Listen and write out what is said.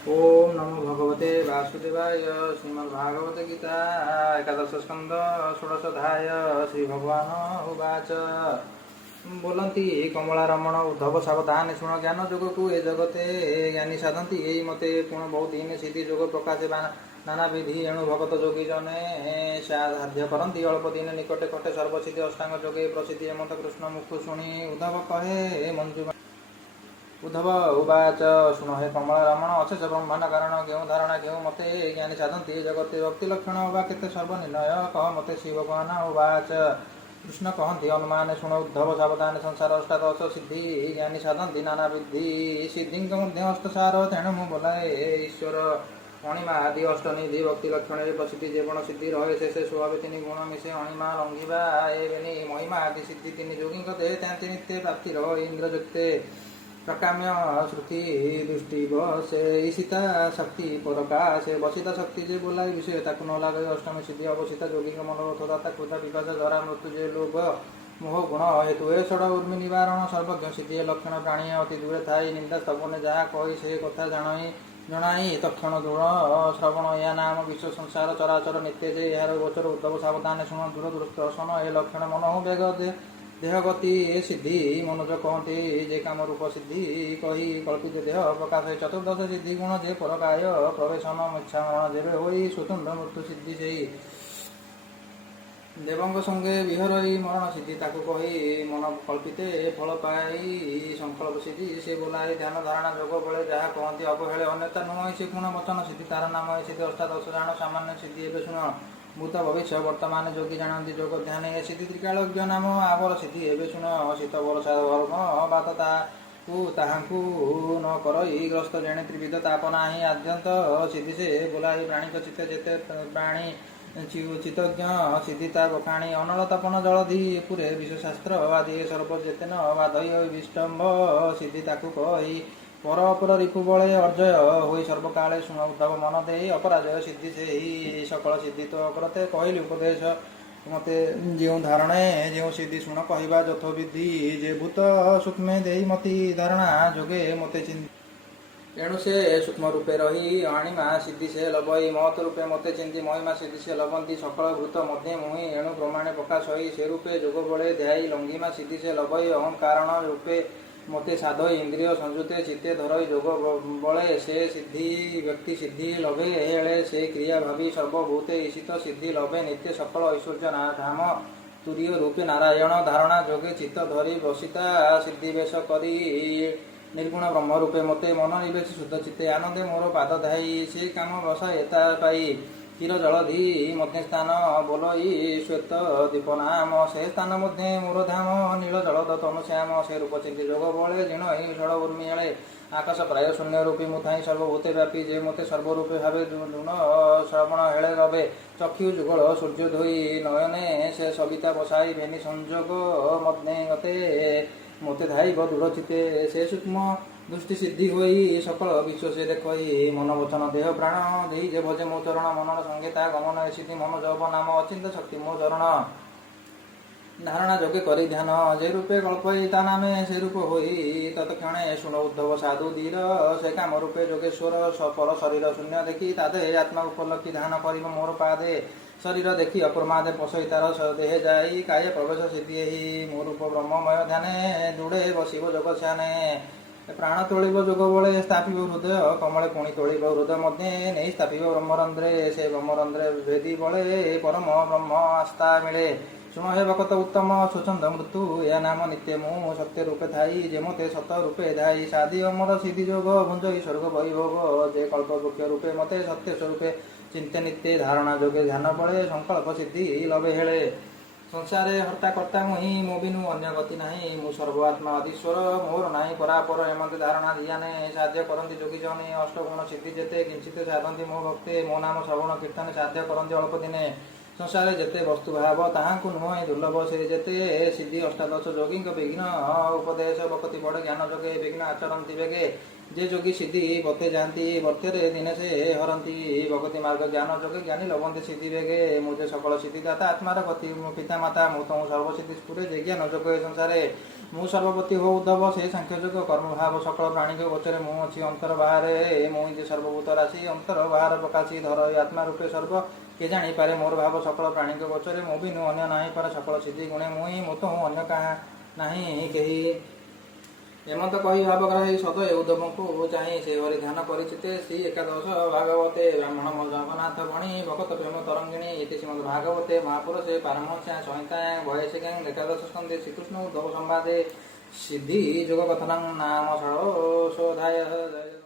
ओम नमो भगवते वासुदेवाय। श्रीमद्भागवत गीता एकादश स्कंद षोडशोध्याय। श्री भगवान उवाच। बोलती कमला रमण उद्धव सावधान शुण ज्ञान जोग को ए जगते ज्ञानी साधंती यही मते पूर्ण बहुत दिन सिद्धि जोग प्रकाशे नाना विधि एणु भगत जोगी जने साध्य करती अल्प दिन निकटे कटे सर्वसिद्धि अष्टांग जोगे प्रसिद्धि एमत कृष्ण मुख शुणी उद्धव कहे मंजु उद्धव उवाच। शुण हे कमल रमण अशेष ब्रह्मांड कारण केउं धारणा केउं मते ज्ञानी साधंती जगते भक्ति लक्षण वा केते सर्वनिर्णय कह मते श्री भगवान उवाच। कृष्ण कहती अनुमान शुण उद्धव सावधान संसार अष्टादश सिद्धि ज्ञानी साधंती नाना विधि सिद्धि मध्य अष्टसार तेणु मु बोलाए ईश्वर अणिमा आदि अष्टनिधि भक्ति लक्षण प्रसिद्धि जेवण सिद्धि रहे शेषे स्वभाव तीन गुण मिसे अणिमा रंगिबा एवेनी महिमा आदि सिद्धि तीन जोगी दे त्यांति नित्य प्राप्ति इंद्रजुक्ते प्रकाम्य श्रुति दृष्टि बसे ईशिता शक्ति प्रकाशे वसिता शक्ति जे बोलाई विषय ताकु न लागे अष्टमी सिद्धि अवसिता जोगी मनोरथदाता क्रोध विकास जरा मृत्यु जे लोभ मोह गुण हेतु ए षड उर्मि निवारण सर्वज्ञ सिद्धि लक्षण प्राणी अति दूरे थाई निंदा स्तवने जहाँ कही से कथा जनाई तक्षण दृढ़ श्रवण या नाम विश्व संसार चराचर नित्य जे यार गोचर उद्धव सावधान शुण दूर दृष्टन ए लक्षण मन बेग देह गति ए सिद्धि मनुज कहते जे काम रूप सिद्धि कही कल्पित देह प्रकाश चतुर्दश सिद्धि गुण जे परकाय प्रवेशन इच्छामरण जेबे होई स्वतंत्र मृत्यु सिद्धि से देवंग संगे विहरई मरण सिद्धि ताकू कही मन कल्पिते फल पाई संकल्प सिद्धि से बोलाए ध्यान धारणा जोग बले जहाँ कहती अवहेले अन्यता नुह से गुण वचन सिद्धि तार नाम सिद्धि अष्टादश जान सामान्य सिद्धि एवं शुण भूत भविष्य वर्तमान जोगी जानती जोग ध्यान ए सिद्धि त्रिकालज्ञ नाम आवर सिद्धि एवं शुण शीत वर्षा वर्म बात ताहाकू न करई ग्रस्त जेणे त्रिविध ताप नाही आद्यंत सिद्धि से बोलाई प्राणिक चित्त जेते प्राणी चितज्ञ सिद्धिता बखाणी अनल तपन जलधि पुरे विश्वशास्त्र आदि सर्व जेतेन बाधय विष्टम्भ सिद्धि ताकू कही पर अपर रिपु बले अर्जय होई सर्वकाले शुण उद्धव मन दे अपराजय सिद्धि से ही सकल सिद्धि तो करते कहली उपदेश मते जो धारणे जो सिद्धि शुण कहवा यथोविधि जे भूत सूक्ष्म दे मती धारणा जोगे मते चिंता एणु से सूक्ष्म रूपे रही अणिमा सिद्धि से लभई महत रूपे मते चिंती महिमा सिद्धि से लभंती सकल भूत मध्य मुहि एणु प्रमाणे प्रकाश होई से रूपे जोग बले ध्यायी लंघिमा सिद्धि से लभई अहम कारण रूपे मते साधई इंद्रिय संयुते चित्ते धरई जोग बले से सिद्धि व्यक्ति सिद्धि लभे एळे से क्रिया भावी सर्वभूते ईशित सिद्धि लभे नित्य सकल ऐश्वर्य धाम तुरीय रूपे नारायण धारणा जोगे चित्त धरी बसिता सिद्धि वेश करी निर्गुण ब्रह्म रूपे मते मन निवेश शुद्ध चित्ते आनंदे मोर पाद धाई से काम बसा एता पाई क्षीर जलधि मध्य स्थान बोलई श्वेत दीप नाम से स्थान मध्य मोर धाम नील जलद तनु श्याम से रूप चिंती जोग बले जीण षड़ उर्मियाले आकाश प्राय शून्य रूपी मुथाई सर्वभूते व्यापी जे मते सर्वरूपे भावे गुण श्रवण हेले रवे चक्षु जुगल सूर्य धोई नयने से सविता बसाई भेनी संजोग मध्य गते मोते धाई दृढ़ चित्ते से सूक्ष्म दृष्टि सिद्धि होई सकल विश्व से देखई मन वचन देह प्राण दे जे भजे मो चरण मनन संगीता गमन सिद्धि मन जप नाम अचिंत शक्ति मो चरण धारणा जोगे करी ध्यान जे रूपे कल्पई ता नामे से रूप होई तत्क्षणे शुण उद्धव साधु धीर से काम रूपे जोगेश्वर पर शरीर शून्य देखी तादे आत्मा उपलक्षी ध्यान कर मोर पादे शरीर देखी अप्रमादे पशई तार देहे जाई काय प्रवेश सिद्धि ही मो रूप ब्रह्ममय ध्याने दूढ़े बसिव जोग स्याने प्राण तोलिब जोग बले स्थापिब हृदय कमले पुणी तोलिब हृदय मध्य नहीं स्थापिब ब्रह्मरंध्रे से ब्रह्मरंध्रे भेदी बले परम ब्रह्म आस्था मिले शुण हे भक्त उत्तम स्वच्छंद मृत्यु या नाम नित्य मु सत्य रूपे थाई जेमते सत रूपे धाई साधि अमर सिद्धि जोग भुंजई स्वर्ग वैभोग जे कल्प वृक्ष रूपे मते सत्य स्वरूपे चिंते नित्य धारणा जोगे ध्यान बले संकल्प सिद्धि लभे हेले संसारे हर्ता कर्ता मुहि मो बिनु अन्य गति नाही मु सर्वात्मा अधीश्वर मोर नाही परापर एमते धारणा धियाने साध्य करंती जोगी जने अष्टगुण सिद्धि जेते किंचित साधंती मो भक्ते मो नाम श्रवण कीर्तन साध्य करंती अल्प दिने संसारे जेते वस्तु भाव ताहाकु नुह दुर्लभ से जेते सिद्धि अष्टादश जोगी विघ्न उपदेश बकति बड़ ज्ञान जोगे विघ्न आचरती बेगे जे जोगी सिद्धि बते जाती वर्त्य दिने से हरती भगति मार्ग ज्ञान जोगे ज्ञानी लभंते सिद्धि बेगे मुझे सकल सिद्धिदाता आत्मार गति पिता माता मुतु सर्वसिद्धि स्फुरे जे ज्ञान जोगे संसारे ମୁଁ ସର୍ବପତି ହୋ ଉଦ୍ଧବ ସେ ସାଂଖ୍ୟ ଯୋଗ କର୍ମଭାବ ସକଳ ପ୍ରାଣୀଙ୍କ ଗୋଚରେ ମୁଁ ଅଛି ଅନ୍ତର ବାହାରେ ମୁଁ ଯେ ସର୍ବଭୂତ ରାଶି ଅନ୍ତର ବାହାର ପ୍ରକାଶୀ ଧର ଏ ଆତ୍ମା ରୂପେ ସର୍ବ କିଏ ଜାଣିପାରେ ମୋର ଭାବ ସକଳ ପ୍ରାଣୀଙ୍କ ଗୋଚରେ ମୁଁ ବି ନୁ ଅନ୍ୟ ନାହିଁ ପାରେ ସକଳ ସିଦ୍ଧି ଗୁଣେ ମୁଁ ହିଁ ମୁଁ ତ ହୁଁ ଅନ୍ୟ କାହା ନାହିଁ କେହି। ଏମନ୍ତ କହି ଭାବଗ୍ରାହୀ ସଦ ଏ ଉଦ୍ଧବଙ୍କୁ ଚାହିଁ ସେ ହରି ଧ୍ୟାନ କରିଚିତେ ଶ୍ରୀ ଏକାଦଶ ଭାଗବତେ ବ୍ରାହ୍ମଣ ଜଗନ୍ନାଥ ଭଣୀ ଭକତ ପ୍ରେମ ତରଙ୍ଗିଣୀ ଇତି ଶ୍ରୀମଦ୍ ଭାଗବତେ ମହାପୁରୁଷେ ପାରମହଂସ୍ୟା ସଂହିତାୟାଂ ବୟସେକାଂ ଏକାଦଶ ସ୍କନ୍ଧେ ଶ୍ରୀକୃଷ୍ଣ ଉଦ୍ଧବ ସମ୍ବାଦେ ସିଦ୍ଧି ଯୋଗ କଥନଂ ନାମ ଷୋଡ଼ଶୋऽଧ୍ୟାୟଃ।